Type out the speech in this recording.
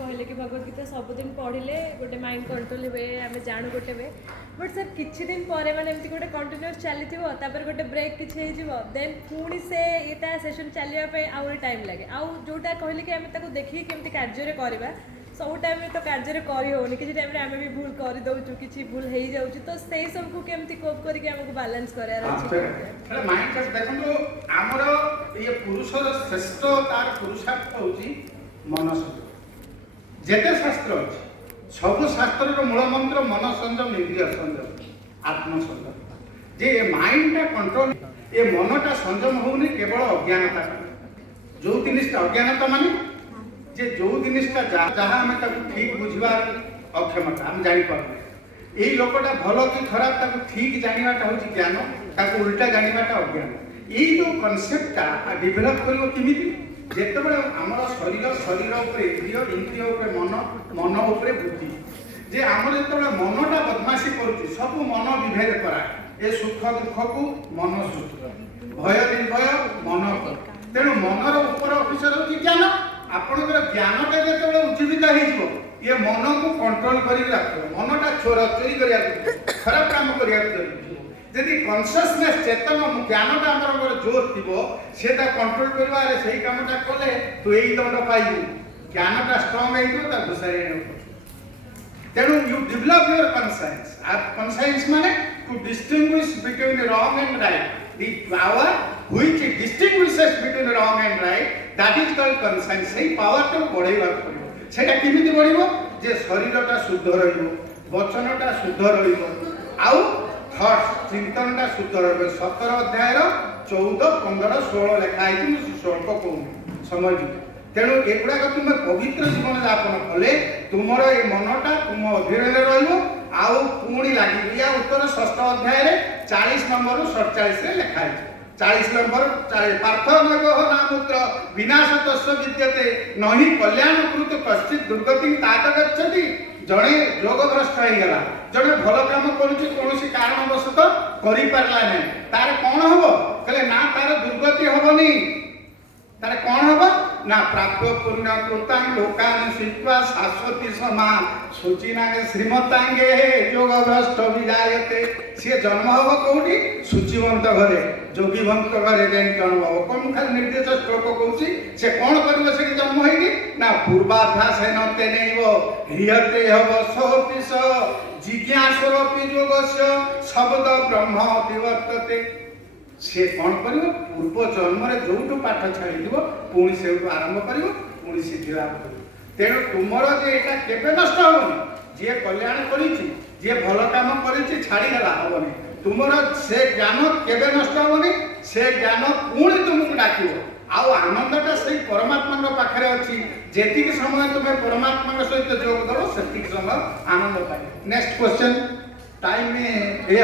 कहले कि भगवत गीता सबुदिन पढ़िले गोटे माइंड कंट्रोल हुए आम जानू गोटे वे बट सर किछि दिन पर माने एमती गोटे कंटिन्यूअस चली गोटे ब्रेक किछि देन पुणी से यहाँ सेसन चलने आउरी टाइम लगे आउ जोटा कहले कि आम देखिए केमती कार्य करवा सब टाइम तो कार्य करनी किसी टाइम आम भी भूल कर दौचु कि भूल हो जाऊँ तो से सब को केमती कोप करके हमको बैलेंस करार अच्छे माइंड देखो आमर ये पुरुषर श्रेष्ठ तार पुरुषार्थ होची मन संयम जेते शास्त्र अच्छे सब शास्त्र मूल मंत्र मन संयम इंद्रिय संयम आत्म संयम जे माइंड टा कंट्रोल ये मनटा संयम होनी केवल अज्ञानता जो जिनिसटा अज्ञानता माने जे जो जिनिसटा जहाँ आम ठीक बुझार अक्षमता आम जापर यही लोकटा भल कि खराब ताको ठीक जानाटा हूँ ज्ञान ताको उल्टा जानाटा अज्ञान यही जो कनसेप्टा डेभलप करमी जिते आम शरीर शरीर इंद्रिय इंद्रिय मन मन बुद्धि जे आम जो मनटा बदमाशी कर सब मन विभेद करा ए सुख दुख को मन सुख भय निर्भय मन तेणु मनर उपर अफिसर हूँ ज्ञान आपणकर ज्ञानटा जो उज्जीवित हो ये मन को कंट्रोल कर मनटा चोरी कर खराब काम करी कनसीयसनेस चेतन ज्ञानटा आम जोर थी से कंट्रोल कर कामटा कले तू यही दंड पाइबू ज्ञानटा स्ट्रंग हो घुसाई तेणु you develop your conscience conscience माने to distinguish between wrong and right the power which distinguishes between wrong and right that is called conscience से पावर तो बढ़ेबा पड़ो सेटा केमिति बढ़िबो जे शरीरटा शुद्ध रहिबो वचनटा शुद्ध रहिबो आउ थॉट्स चिंतनटा शुद्ध रहिबो 17 अध्याय 14 15 16 लिखा है कि स्वल्प कहूँ समझ तेणु एगुड़ाक तुम पवित्र जीवन यापन कले तुमर ये मनटा तुम अधीन रही आउ पुणी लगे या उत्तर 6 अध्याय 40 नंबर 47 लिखा है 40 नंबर पार्थ नगह नामुत्र विनाश तस्व विद्यते नहि कल्याण कृत कश्चित दुर्गति तात गच्छति जड़े रोगग्रस्त हो गला जड़े भल काम करुच्ची कौन कारणवशतः कर पारा नहीं तार कौन हम कहले ना तार दुर्गति हेनी तार कौन हम ना प्राप्त पुण्य कृतांग लोकान शिल्पा शाश्वती समा शुचिनागे श्रीमतांगे योग भ्रष्ट विजायते सी जन्म हम कौटी शुचिवंत घरे जोगीवंत घरे जाए जन्म हम कौन खाली निर्देश श्लोक कहूँ से कौन कर जन्म होगी ना पूर्वाभ्यास नते नहीं ह्रियते हब सोपिस जिज्ञासरपि योगस्य शब्द ब्रह्म विवर्तते से कौन कर पूर्व जन्म जो पाठ छाड़ी पुणी से आरंभ कर पुणी सिद्धि लाभ कर तेणु तुमर जे यहाँ केवे नष्ट हेनी जी कल्याण कर भल कम कर छाड़ीगला हेनी तुमर से ज्ञान केवे नष्ट हेनी से ज्ञान पुणी तुमको डाक आउ आनंदटा से परमात्मा पाखे अच्छी जी समय तुम्हें परमात्मा सहित जोग दब से समय आनंद पाए नेक्स्ट क्वेश्चन टाइम ये